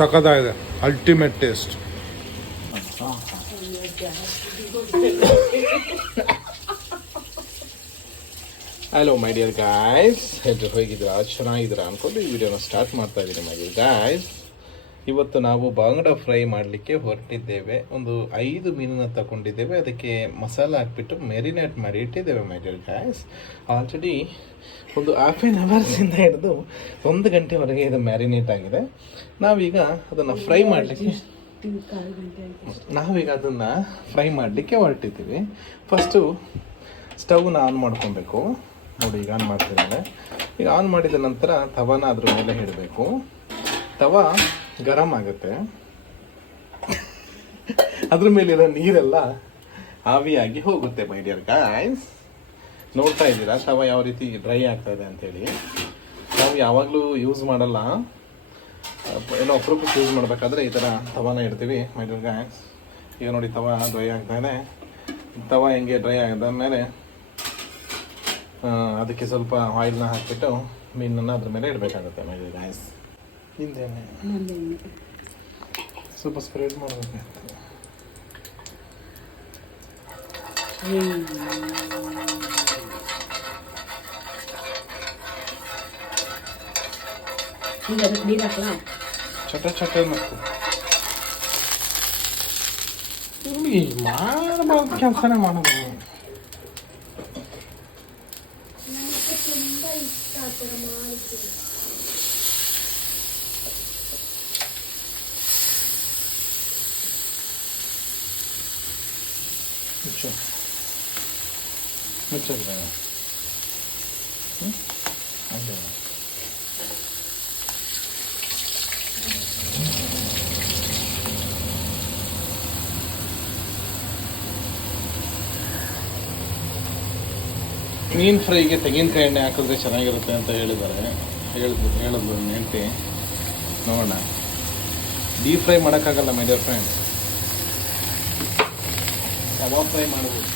ಸಖತ್ತಾಗಿದೆ, ultimate taste. Hello my dear guys, ಎಲ್ಲರೂ ಹೋಗಿದ್ದೀರಾ? ಚೆನ್ನಾಗಿದ್ದೀರಾ ಅಂದ್ಕೊಂಡು ಈ ವಿಡಿಯೋನ ಸ್ಟಾರ್ಟ್ ಮಾಡ್ತಾ ಇದ್ದೀನಿ. ಮೈ ಡಿಯರ್ ಗಾಯ್ಸ್, ಇವತ್ತು ನಾವು ಬಾಂಗಡ ಫ್ರೈ ಮಾಡಲಿಕ್ಕೆ ಹೊರಟಿದ್ದೇವೆ. ಒಂದು 5 ಮೀನನ್ನು ತಗೊಂಡಿದ್ದೇವೆ. ಅದಕ್ಕೆ ಮಸಾಲ ಹಾಕ್ಬಿಟ್ಟು ಮೆರಿನೇಟ್ ಮಾಡಿ ಇಟ್ಟಿದ್ದೇವೆ. ಮೈ ಡಿಯರ್ ಗಾಯ್ಸ್, ಆಲ್ರೆಡಿ ಒಂದು ಹಾಫ್ ಆನ್ ಅವರ್ಸಿಂದ ಹಿಡಿದು 1 ಗಂಟೆವರೆಗೆ ಇದು ಮ್ಯಾರಿನೇಟ್ ಆಗಿದೆ. ನಾವೀಗ ಅದನ್ನು ಫ್ರೈ ಮಾಡಲಿಕ್ಕೆ ಹೊರಟಿದ್ದೀವಿ. ಫಸ್ಟು ಸ್ಟವ್ನ ಆನ್ ಮಾಡ್ಕೊಬೇಕು. ನೋಡಿ, ಈಗ ಆನ್ ಮಾಡ್ತಿದ್ದಾನೆ. ಈಗ ಆನ್ ಮಾಡಿದ ನಂತರ ತವಾನ ಅದ್ರ ಮೇಲೆ ಇಡಬೇಕು. ತವಾ ಗರಂ ಆಗುತ್ತೆ. ಅದ್ರ ಮೇಲೆಲ್ಲ ನೀರೆಲ್ಲ ಆವಿಯಾಗಿ ಹೋಗುತ್ತೆ. ಮೈ ಡಿಯರ್ ಗಾಯ್ಸ್, ನೋಡ್ತಾ ಇದ್ದೀರಾ ತವಾ ಯಾವ ರೀತಿ ಡ್ರೈ ಆಗ್ತಾ ಇದೆ ಅಂತೇಳಿ. ನಾವು ಯಾವಾಗಲೂ ಯೂಸ್ ಮಾಡಲ್ಲ, ಏನೋ ಅಪರೂಪಕ್ಕೆ ಯೂಸ್ ಮಾಡಬೇಕಾದ್ರೆ ಈ ಥರ ತವಾನ ಇಡ್ತೀವಿ. ಮೈ ಡಿಯರ್ ಗಾಯ್ಸ್, ಈಗ ನೋಡಿ ತವಾ ಡ್ರೈ ಆಗ್ತಾ ಇದೆ. ತವಾ ಹೆಂಗೆ ಡ್ರೈ ಆದಾದ್ಮೇಲೆ ಅದಕ್ಕೆ ಸ್ವಲ್ಪ ಆಯಿಲ್ನ ಹಾಕಿಬಿಟ್ಟು ಮೀನನ್ನು ಅದ್ರ ಮೇಲೆ ಇಡಬೇಕಾಗುತ್ತೆ. ಮೈ ಡಿಯರ್ ಗಾಯ್ಸ್, ಹಿಂದೆನೆ ಸ್ವಲ್ಪ ಸ್ಪ್ರೆಡ್ ಮಾಡಬೇಕಾಗ್ತದೆ. ಚಟ ಚಟ ಮತ್ತು ಮಾಡಬಾರ್ದು ಕೆಲಸನೇ ಮಾಡೋದು. ಮೀನು ಫ್ರೈಗೆ ತೆಂಗಿನಕಾಯಿ ಎಣ್ಣೆ ಹಾಕಿದ್ರೆ ಚೆನ್ನಾಗಿರುತ್ತೆ ಅಂತ ಹೇಳಿದ್ದಾರೆ. ಹೇಳಿದ್ಲು ನನ್ನ ಹೆಂಡತಿ. ನೋಡೋಣ, ಡೀಪ್ ಫ್ರೈ ಮಾಡೋಕ್ಕಾಗಲ್ಲ my dear friends, kebab fry ಮಾಡ್ಬೋದು.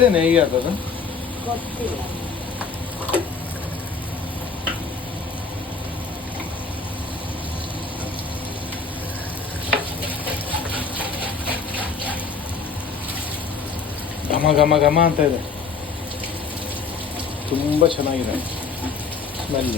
ಇದೇನು ಹೇಗೆ ಆಗ್ತದೆ? ಘಮ ಘಮ ಘಮ ಅಂತ ಇದೆ, ತುಂಬ ಚೆನ್ನಾಗಿದೆ ಸ್ಮೆಲ್.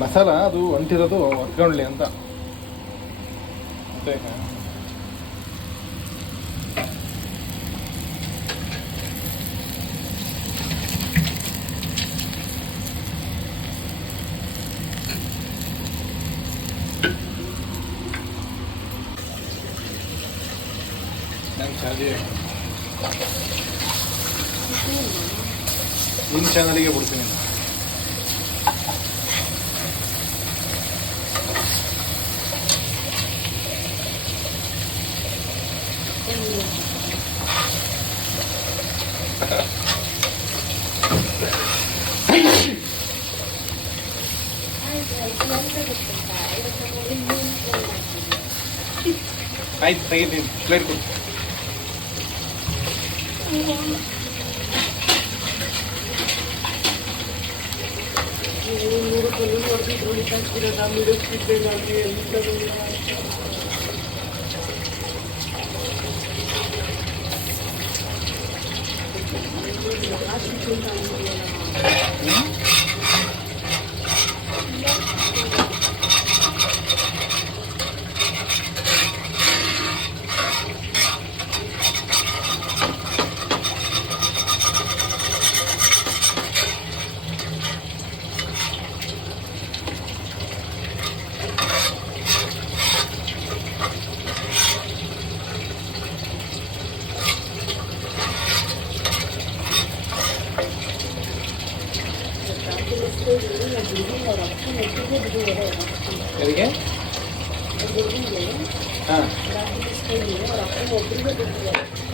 ಮಸಾಲ ಅದು ಹೊಂಟಿರೋದು ಹೊರ್ಕೊಳ್ಳಿ ಅಂತ. ನಿನ್ನ ಚಾನಲಿಗೆ ಬಿಡ್ತೀನಿ. ಆಯ್ತು, ತೆಗಿತೀನಿ. ಪ್ಲೇಟ್ ಕೊಡು. ಯಾರಿಗೆ? ಹಾಂ,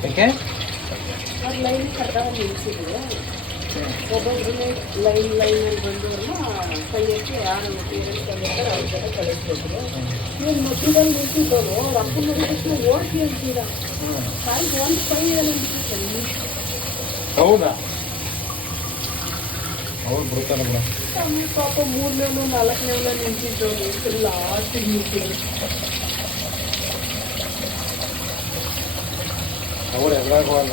ಯಾಕೆ? ಲೈನ್ ಕರೆದಾಗ ನಿಲ್ಲಿಸಿದ್ರು. ಒಬ್ಬೊಬ್ಬರನ್ನೇ ಲೈನಲ್ಲಿ ಬಂದವ್ರನ್ನ ಕೈ ಎತ್ತಿ ಯಾರು ಎರಡು ಕಲಿತಾರೆ ಅವ್ರ ಜೊತೆ ಕಳಿಸ್ಬೇಕು. ನೀವು ಮಧ್ಯದಲ್ಲಿ ನಿಂತಿದ್ದವರು ಅವ್ರ ಅಪ್ಪ ಮರಿಬಿಟ್ಟು ಓಡಿಸಿ ಅಂತೀರ. ಕಾಯಿಗೆ ಒಂದು ಕೈ ನಿಂತಿರ್ತಾರೆ. ಹೌದಾ? ಅವ್ರು ಬಿಡ್ತಾನೆ ಬಿಡ. ಪಾಪ 3ನೇನೋ 4ನೇನೋ ನಿಂತಿದ್ದವರು ಲಾಸ್ಟಿಗೆ ನಿಂತಿದ್ರು. ಅವ್ರು ಎದುರಾಗುವಾಗ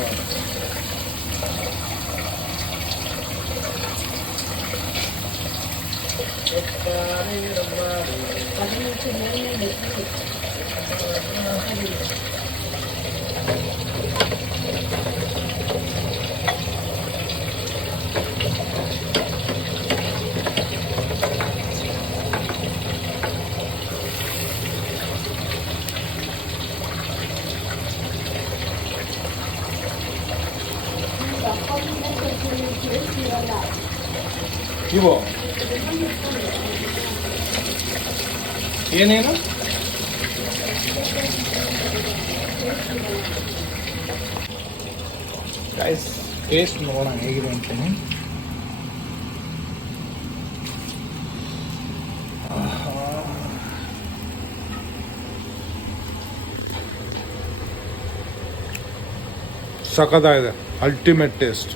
ಇವು ಏನೇನು? ಗೈಸ್ ಟೇಸ್ಟ್ ನೋಡೋಣ ಹೇಗಿದೆ ಅಂತೀನಿ. ಸಖತ್ತಾಗಿದೆ, ಅಲ್ಟಿಮೇಟ್ ಟೇಸ್ಟ್.